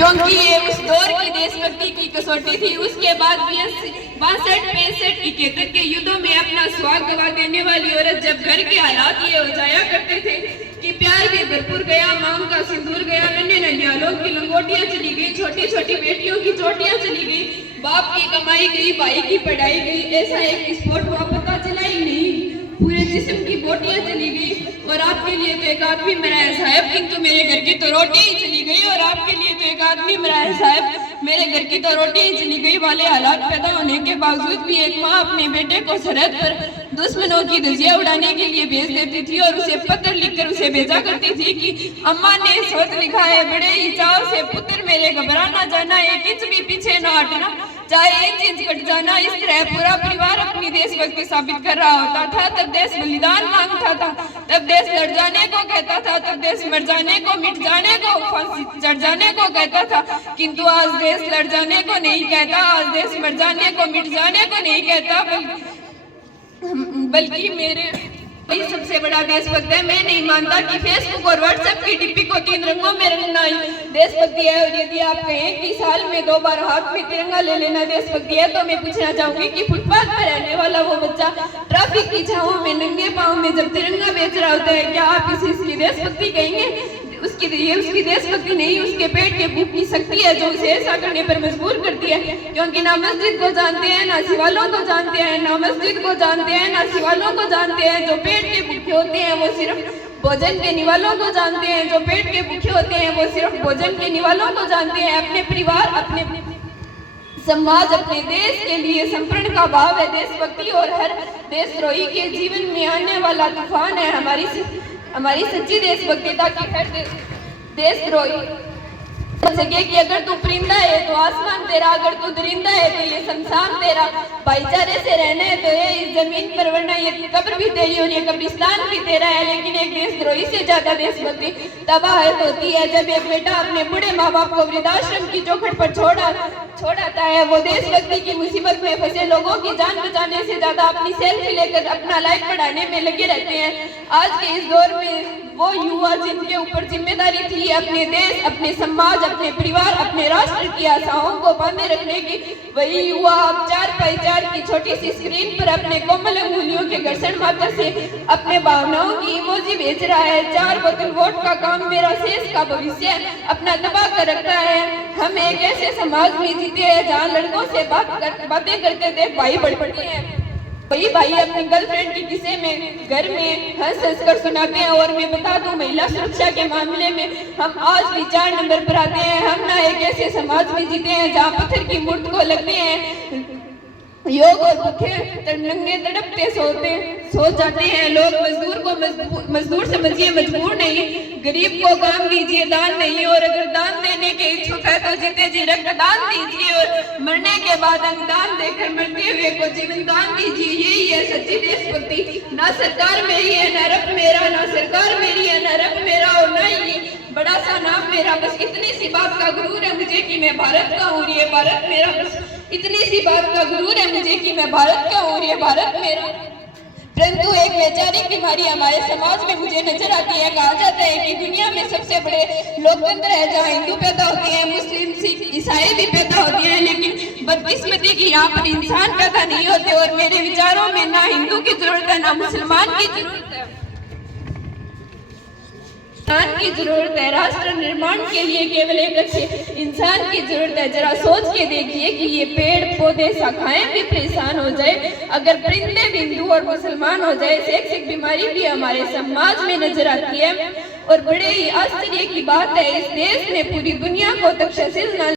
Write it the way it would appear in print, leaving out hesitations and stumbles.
क्योंकि ये उस दौर की देशभक्ति की कसौटी थी। उसके बाद 62-65-71 के युद्धों में अपना स्वाग गवा देने वाली औरत जब घर के हालात ये हो जाया करते थे कि प्यार भी भरपूर गया, मांग का सिंदूर गया, नन्हे नन्हियालों की लंगोटियां चली गई, छोटी छोटी बेटियों की चोटियां चली गई, बाप की कमाई गई, भाई की पढ़ाई गई, ऐसा एक विस्फोट हुआ पता चला ही नहीं, पूरे जिस्म की बोटियां चली गई। और आपके लिए तो एक आदमी मरा है साहब, किंतु मेरे घर की तो रोटी ही चली गई। और आपके लिए तो एक आदमी मरा है साहब, मेरे घर की तो रोटी ही चली गई वाले हालात पैदा होने के बावजूद भी एक माँ अपने बेटे को सरहद पर दुश्मनों की धज्जियां उड़ाने के लिए भेज देती थी और उसे पत्र लिखकर उसे भेजा करती थी कि अम्मा ने स्वत लिखा है, बड़े ही चाव से पुत्र मेरे, घबरा ना जाना, एक इंच भी पीछे ना हटना, चाहे एक इंच कट जाना। इस तरह पूरा परिवार अपनी देशभक्ति साबित कर रहा होता था। तब देश बलिदान मांगता था, तब देश लड़ जाने को कहता था, तब देश मर जाने को, मिट जाने को, फांसी चढ़ जाने को कहता था। किंतु आज देश लड़ जाने को नहीं कहता, आज देश मर जाने को, मिट जाने को नहीं कहता, बल्कि मेरे वही सबसे बड़ा देशभक्त है। मैं नहीं मानता कि फेसबुक और व्हाट्सएप की डिप्पी को 3 रंगों में रंगना ही देशभक्ति है। और यदि आप कहें कि साल में 2 बार हाथ में तिरंगा ले लेना देशभक्ति है, तो मैं पूछना चाहूंगी कि फुटपाथ पर रहने वाला वो बच्चा ट्रैफिक की छांव में नंगे पांव में जब तिरंगा बेच रहा होता है, क्या आप इसे इसकी देशभक्ति कहेंगे? उसकी देशभक्ति नहीं, उसके पेट के भूख की शक्ति है जो उसे ऐसा करने पर मजबूर करती है। क्योंकि ना मस्जिद को जानते हैं, ना सिवालों को जानते हैं, ना मस्जिद को जानते हैं, ना सिवालों को जानते हैं। जो पेट के भूखे होते हैं वो सिर्फ भोजन के निवालों को जानते हैं, जो पेट के भूखे होते हैं वो सिर्फ भोजन के निवालों को जानते हैं। अपने परिवार, अपने समाज, अपने देश के लिए समर्पण का भाव है देशभक्ति। और हर देशद्रोही के जीवन में आने वाला तूफान है हमारी सच्ची देशभक्ति, ताकि हर देशद्रोही सके कि अगर तू परिंदा है तो आसमान तेरा, अगर तू दरिंदा है तो ये शमशान तेरा, भाईचारे से रहना है तो ये इस जमीन पर, वरना ये कब्र भी तेरी और ये कब्रिस्तान भी तेरा है। लेकिन एक देशद्रोही से ज्यादा देशभक्ति तबाह होती है जब एक बेटा अपने बूढ़े माँ बाप को वृद्धाश्रम की चौखट पर छोड़ाता है। वो देशभक्ति की मुसीबत में फंसे लोगों की जान बचाने से ज्यादा अपनी सेल्फी लेकर अपना लाइफ बढ़ाने में लगे रहते हैं। आज के इस दौर में वो युवा जिनके ऊपर जिम्मेदारी थी अपने देश, अपने समाज, अपने परिवार, अपने राष्ट्र की आशाओं को बांधे रखने की, वही युवा अब 4x4 की छोटी सी स्क्रीन पर अपने कोमल अंगुलियों के घर्षण मात्र से अपने भावनाओं की इमोजी भेज रहा है। 4 बोतल वोट का काम मेरा शेष का भविष्य अपना दबा कर रखता है। हम एक ऐसे समाज में जीते हैं जहाँ लड़कों से बातें करते थे भाई बढ़ते हैं, वही भाई अपनी गर्लफ्रेंड की किस्से में घर में हंस कर सुनाते हैं। और मैं बता दूं, महिला सुरक्षा के मामले में हम आज भी 4 नंबर पर आते हैं। हम ना एक ऐसे समाज में जीते हैं जहाँ पत्थर की मूर्त को लगते हैं योग और भूखे नंगे तड़पते सो जाते हैं लोग। मजदूर को मजदूर समझिए, मजबूर नहीं, गरीब को काम दीजिए, दान नहीं। और अगर दान देने के इच्छुक है तो जीते जी रक्तदान दीजिए और मरने के बाद अंगदान देकर मरते हुए को जीवन दान दीजिए। यही है सच्ची देशभक्ति। ना सरकार मेरी है, ना रब मेरा, ना सरकार मेरी है, ना रब मेरा, और ना ही बड़ा सा नाम मेरा। बस इतनी सी बात का गुरूर है मुझे कि मैं भारत का हूँ, ये भारत मेरा। बस इतनी सी बात का गुरूर है मुझे कि मैं भारत का हूँ, ये भारत मेरा। परंतु एक वैचारिक बीमारी हमारे समाज में मुझे नजर आती है। कहा जाता है कि दुनिया में सबसे बड़े लोकतंत्र है जहाँ हिंदू पैदा होते हैं, मुस्लिम, सिख, ईसाई भी पैदा होते हैं, लेकिन बदकिस्मती की यहाँ पर इंसान पैदा नहीं होते। और मेरे विचारों में ना हिंदू की जरूरत है, ना मुसलमान की जरूरत है, इंसान की जरूरत है। राष्ट्र निर्माण के लिए केवल एक अच्छे इंसान की जरूरत है। जरा सोच के देखिए कि ये पेड़ पौधे शाखाएं भी परेशान हो जाए, अगर परिंदे भी हिंदू और मुसलमान हो जाए। सेक्सिक बीमारी भी हमारे समाज में नजर आती है। और बड़े ही आश्चर्य की बात है, इस देश ने पूरी दुनिया को तक्षशिला